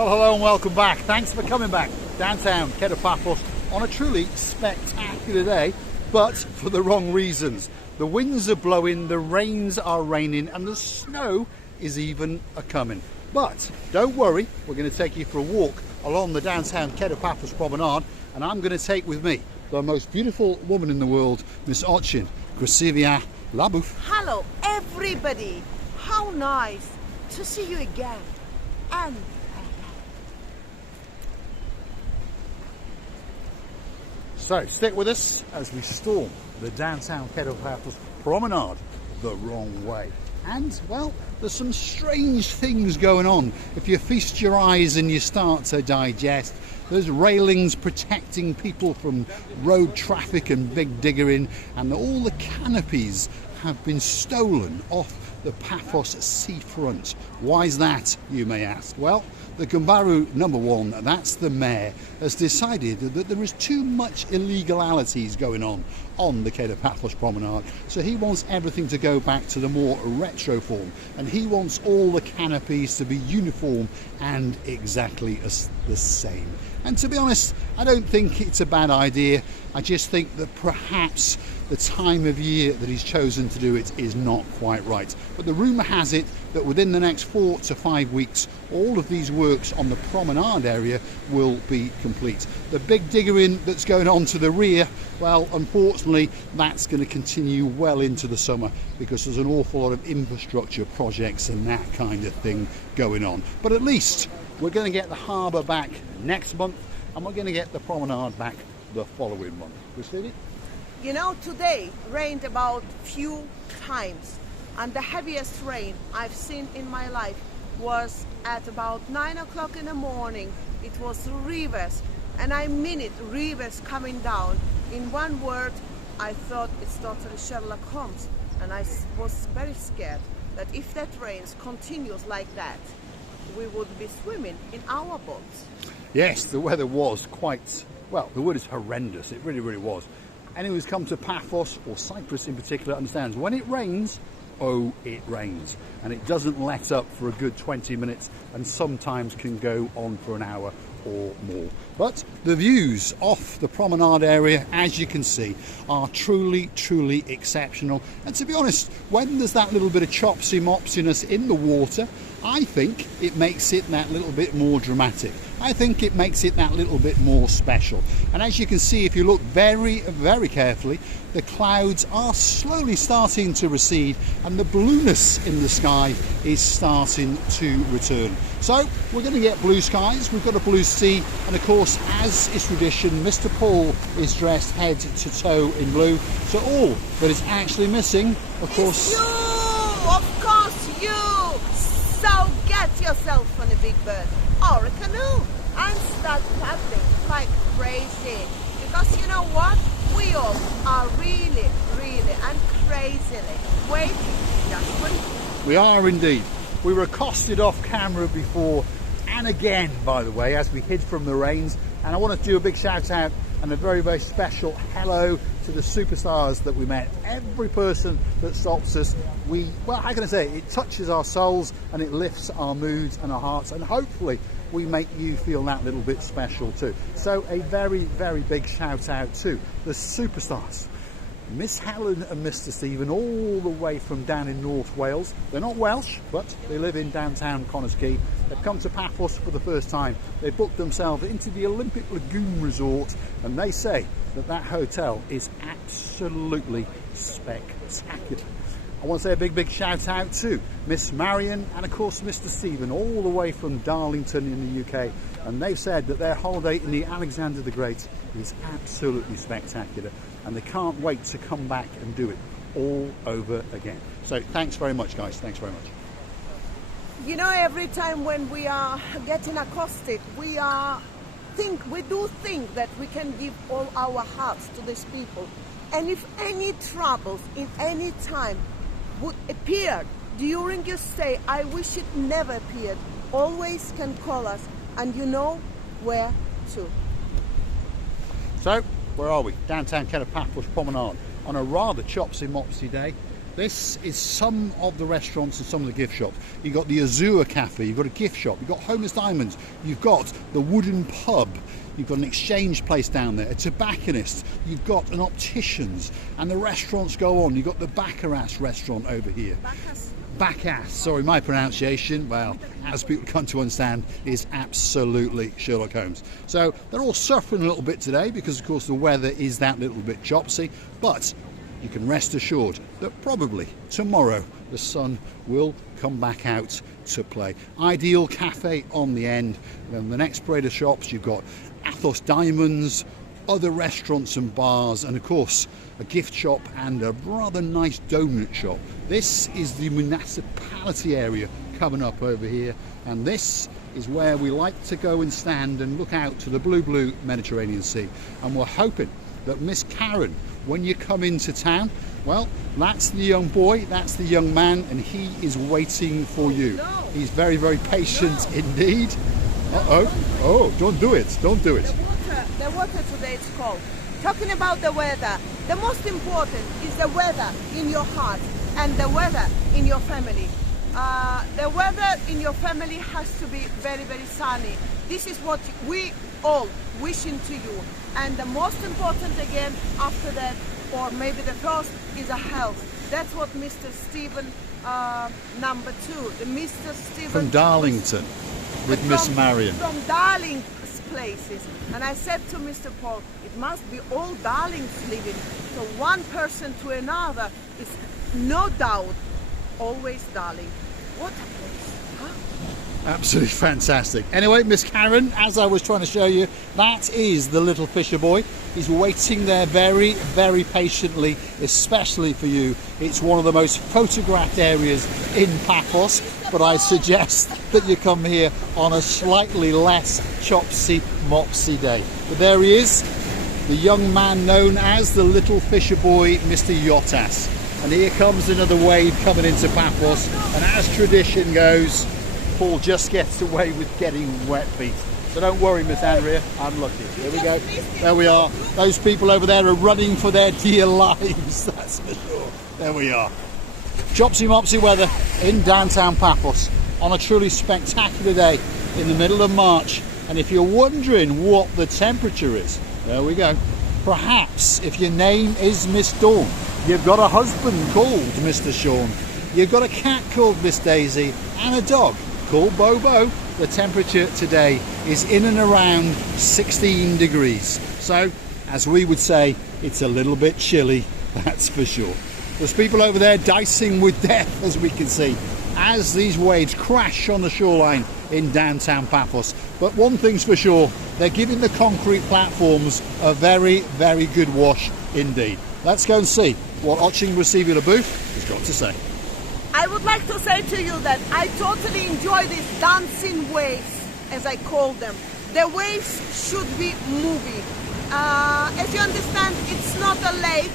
Well, hello and welcome back. Thanks for coming back. Downtown Paphos on a truly spectacular day, but for the wrong reasons. The winds are blowing, the rains are raining, and the snow is even a-coming. But don't worry, we're going to take you for a walk along the downtown Paphos Promenade, and I'm going to take with me the most beautiful woman in the world, Miss Ochin, Krasivia Labuf. Hello, everybody. How nice to see you again. And so stick with us as we storm the downtown Paphos Promenade the wrong way. And, well, there's some strange things going on. If you feast your eyes and you start to digest, there's railings protecting people from road traffic and big diggering, and all the canopies have been stolen off the Paphos Sea Front. Why is that, you may ask? Well, the Gumbaru #1, that's the mayor, has decided that there is too much illegalities going on the Paphos Promenade. So he wants everything to go back to the more retro form, and he wants all the canopies to be uniform and exactly the same. And to be honest, I don't think it's a bad idea. I just think that perhaps the time of year that he's chosen to do it is not quite right. But the rumour has it that within the next 4 to 5 weeks, all of these works on the promenade area will be complete. The big diggering that's going on to the rear, well, unfortunately, that's going to continue well into the summer because there's an awful lot of infrastructure projects and that kind of thing going on. But at least we're going to get the harbour back next month, and we're going to get the promenade back the following month. Christine? you know, today rained about few times, and the heaviest rain I've seen in my life was at about 9 o'clock in the morning. It was rivers, and I mean it, rivers coming down. In one word, I thought it's totally Sherlock Holmes, and I was very scared that if that rain continues like that, we would be swimming in our boats. Yes, the weather was quite, well, the word is horrendous. It really, really was. Anyone who's come to Paphos, or Cyprus in particular, understands when it rains, oh, it rains. And it doesn't let up for a good 20 minutes and sometimes can go on for an hour or more. But the views off the promenade area, as you can see, are truly, truly exceptional. And to be honest, when there's that little bit of chopsy-mopsiness in the water, I think it makes it that little bit more dramatic. I think it makes it that little bit more special. And as you can see, if you look very, very carefully, the clouds are slowly starting to recede and the blueness in the sky is starting to return. So we're going to get blue skies, we've got a blue sea, and of course, as is tradition, Mr. Paul is dressed head to toe in blue. So all that is actually missing, of course... It's you! Of course you! So get yourself on a big bird or a canoe and start paddling like crazy. Because you know what? We all are really, really and crazily waiting just for you. We are indeed. We were accosted off camera before and again, by the way, as we hid from the rains. And I want to do a big shout out and a very, very special hello to the superstars that we met. Every person that stops us, well, how can I say it? It touches our souls and it lifts our moods and our hearts, and hopefully we make you feel that little bit special too. So a very, very big shout out to the superstars. Miss Helen and Mr. Stephen, all the way from down in North Wales. They're not Welsh, but they live in downtown Connors Quay. They've come to Paphos for the first time. They booked themselves into the Olympic Lagoon Resort, and they say that that hotel is absolutely spectacular. I want to say a big, big shout out to Miss Marion and of course Mr. Stephen, all the way from Darlington in the UK. And they've said that their holiday in the Alexander the Great is absolutely spectacular. And they can't wait to come back and do it all over again. So thanks very much, guys. Thanks very much. You know, every time when we are getting accosted, we do think that we can give all our hearts to these people. And if any troubles in any time would appear during your stay, I wish it never appeared. Always can call us, and you know where to. So, where are we? Downtown Paphos Promenade on a rather chopsy-mopsy day. This is some of the restaurants and some of the gift shops. You've got the Azure Cafe, you've got a gift shop, you've got Homeless Diamonds, you've got the Wooden Pub, you've got an exchange place down there, a tobacconist, you've got an opticians, and the restaurants go on. You've got the Baccarat restaurant over here. Bacchus, sorry, my pronunciation, well, as people come to understand, is absolutely Sherlock Holmes. So they're all suffering a little bit today because, of course, the weather is that little bit chopsy, but you can rest assured that probably tomorrow the sun will come back out to play. Ideal Cafe on the end. Then the next parade of shops, you've got Paphos Diamonds, other restaurants and bars, and of course a gift shop and a rather nice donut shop. This is the municipality area coming up over here, and this is where we like to go and stand and look out to the blue Mediterranean Sea. And we're hoping that Miss Karen, when you come into town, well, that's the young boy, that's the young man, and he is waiting for you. He's very, very patient indeed. Oh, don't do it, don't do it. The water today is cold. Talking about the weather, the most important is the weather in your heart and the weather in your family. The weather in your family has to be very, very sunny. This is what we all wishing to you. And the most important again after that, or maybe the first, is a health. That's what Mr. Stephen, number 2, the Mr. Stephen from Darlington with Miss Marion. From Darling's places. And I said to Mr. Paul, it must be all Darlings living. So one person to another is no doubt always Darling. What a place, huh? Absolutely fantastic. Anyway, Miss Karen, as I was trying to show you, that is the little fisher boy. He's waiting there very, very patiently, especially for you. It's one of the most photographed areas in Paphos, but I suggest that you come here on a slightly less chopsy-mopsy day. But there he is, the young man known as the little fisher boy, Mr. Yachtas. And here comes another wave coming into Paphos, and as tradition goes, Paul just gets away with getting wet feet. So don't worry, Miss Andrea, I'm lucky. There we go. There we are. Those people over there are running for their dear lives, that's for sure. There we are. Chopsy-mopsy weather in downtown Paphos on a truly spectacular day in the middle of March. And if you're wondering what the temperature is, there we go. Perhaps if your name is Miss Dawn, you've got a husband called Mr. Sean, you've got a cat called Miss Daisy, and a dog called Bobo, the temperature today is in and around 16 degrees. So, as we would say, it's a little bit chilly, that's for sure. There's people over there dicing with death, as we can see, as these waves crash on the shoreline in downtown Paphos. But one thing's for sure, they're giving the concrete platforms a very, very good wash indeed. Let's go and see what Oching Rasivi Laboof has got to say. I would like to say to you that I totally enjoy these dancing waves, as I call them. The waves should be moving. As you understand, it's not a lake.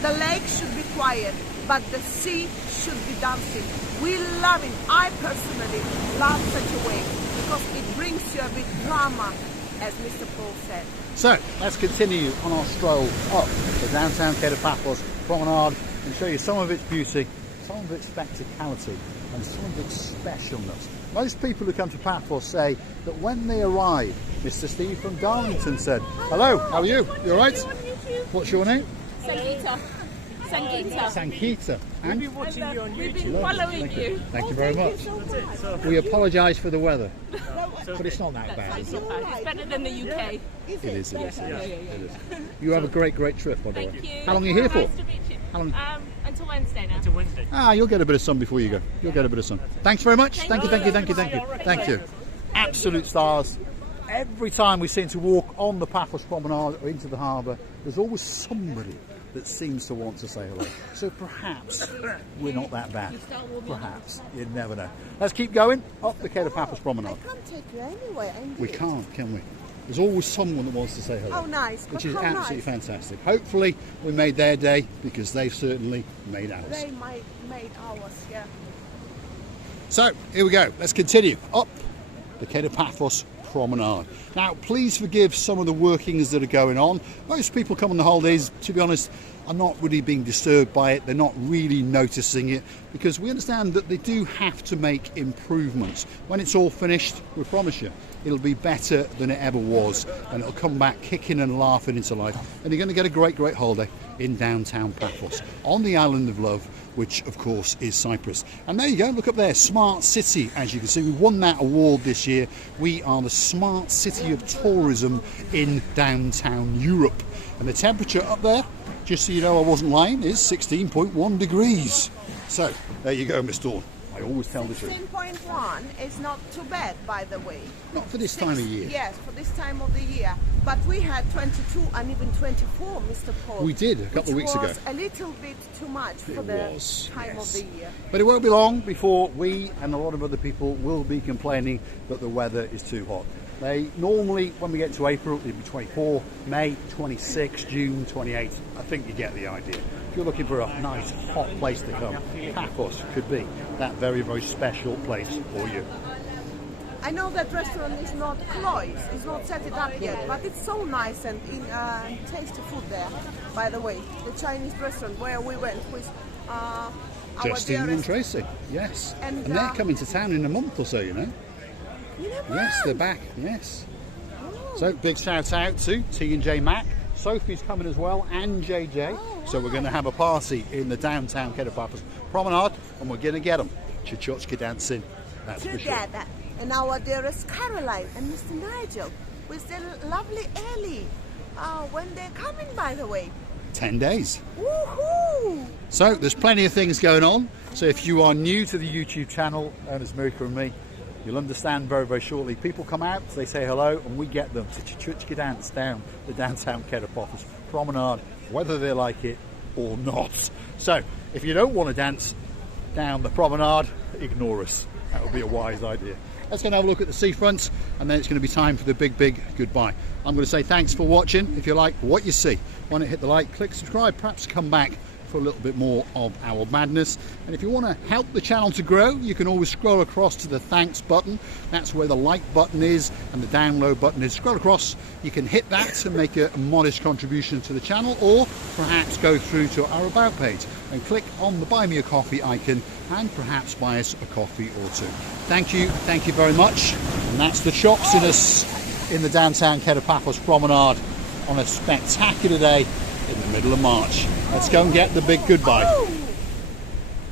The lake should be quiet, but the sea should be dancing. We love it. I personally love such a wave because it brings you a bit drama, as Mr. Paul said. So let's continue on our stroll up the downtown Paphos Promenade and show you some of its beauty, some of its spectacality, and some of its specialness. Most people who come to Paphos say that when they arrive, Mr. Steve from Darlington said, "Hello, how are you? You all right? What's your name?" Sankita. Sankita. And We've been watching you on YouTube. We've been following you. thank you very much. We apologise for the weather, but it's not that bad. It's not bad. It's better than the UK. It is. Yeah. You have a great trip, by the way. Thank you. How long are you here for? Nice to meet you. How long? Until Wednesday now. Ah, you'll get a bit of sun before you go. You'll get a bit of sun. Thanks very much. Thank you. Absolute stars. Every time we seem to walk on the Paphos Promenade or into the harbour, there's always somebody that seems to want to say hello. So perhaps we're not that bad. Perhaps. You never know. Let's keep going up the Paphos Promenade. I can't take you anywhere. We can't, can we? There's always someone that wants to say hello. Oh, nice. Which is absolutely fantastic. Hopefully we made their day because they've certainly made ours. They made ours, yeah. So here we go. Let's continue up the Paphos Promenade. Now, please forgive some of the workings that are going on. Most people come on the holidays, to be honest, are not really being disturbed by it. They're not really noticing it, because we understand that they do have to make improvements. When it's all finished, we promise you, it'll be better than it ever was, and it'll come back kicking and laughing into life, and you're going to get a great, great holiday in downtown Paphos, on the island of love, which of course is Cyprus. And there you go, look up there, Smart City. As you can see, we won that award this year. We are the Smart City of Tourism in downtown Europe. And the temperature up there, just so you know I wasn't lying, is 16.1 degrees. So there you go, Miss Dawn. I always tell the truth. 16.1 is not too bad, by the way. Not for this time of year. Yes, for this time of the year. But we had 22 and even 24, Mr. Paul. We did a couple of weeks ago. Which was a little bit too much for the time of the year. But it won't be long before we and a lot of other people will be complaining that the weather is too hot. They normally, when we get to April, it'll be 24, May 26, June 28. I think you get the idea. If you're looking for a nice hot place to come, Paphos could be that very, very special place for you. I know that restaurant is not closed, it's not set it up yet, but it's so nice and tasty food there. By the way, the Chinese restaurant where we went with our Justine and dearest... Tracy, yes. And, they're coming to town in a month or so, you know. Yes, they're back, yes. Oh. So big shout out to T&J Mac. Sophie's coming as well, and JJ. So we're going to have a party in the downtown Paphos Promenade, and we're going to get them Chichotchka dancing, that's for sure. Together. And our dearest Caroline and Mr. Nigel with their lovely Ellie. When they're coming, by the way. 10 days. Woohoo! So there's plenty of things going on. So if you are new to the YouTube channel, known as Mirka and me, you'll understand very, very shortly. People come out, they say hello, and we get them to Chichotchka dance down the downtown Paphos Promenade, whether they like it or not. So if you don't want to dance down the promenade, ignore us. That would be a wise idea. Let's go and have a look at the seafront, and then it's going to be time for the big, big goodbye. I'm going to say thanks for watching. If you like what you see, why not hit the like, click subscribe, perhaps come back for a little bit more of our madness. And if you want to help the channel to grow, you can always scroll across to the thanks button. That's where the like button is and the download button is. Scroll across, you can hit that and make a modest contribution to the channel, or perhaps go through to our about page and click on the buy me a coffee icon and perhaps buy us a coffee or two. Thank you very much. And that's the Chopsiness in the downtown Paphos Promenade on a spectacular day in the middle of March. Let's go and get the big goodbye.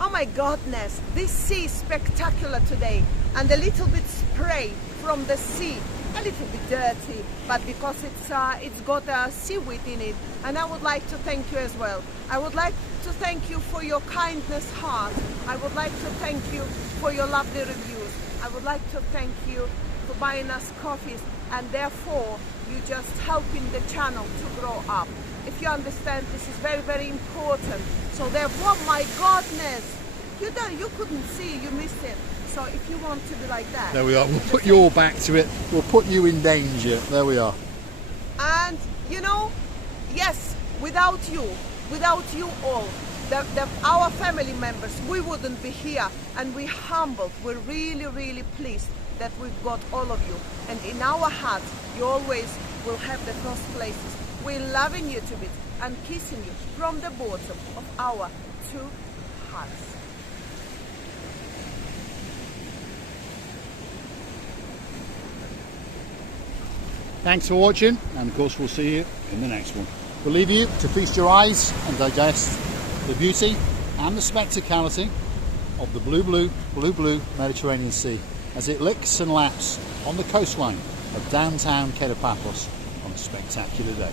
Oh my goodness, this sea is spectacular today, and a little bit spray from the sea, a little bit dirty, but because it's got seaweed in it. And I would like to thank you as well. I would like to thank you for your kindness heart. I would like to thank you for your lovely reviews. I would like to thank you for buying us coffees, and therefore you just helping the channel to grow up. If you understand, this is very, very important. So therefore, my goodness, you couldn't see, you missed it. So if you want to be like that, there we are. We'll put your back to it. We'll put you in danger. There we are. And you know, yes, without you all, our family members, we wouldn't be here. And we're humbled. We're really, really pleased that we've got all of you. And in our hearts, you always will have the first places. We're loving you to bits and kissing you from the bottom of our two hearts. Thanks for watching, and of course we'll see you in the next one. We'll leave you to feast your eyes and digest the beauty and the spectacality of the blue Mediterranean Sea as it licks and laps on the coastline of downtown Paphos on a spectacular day.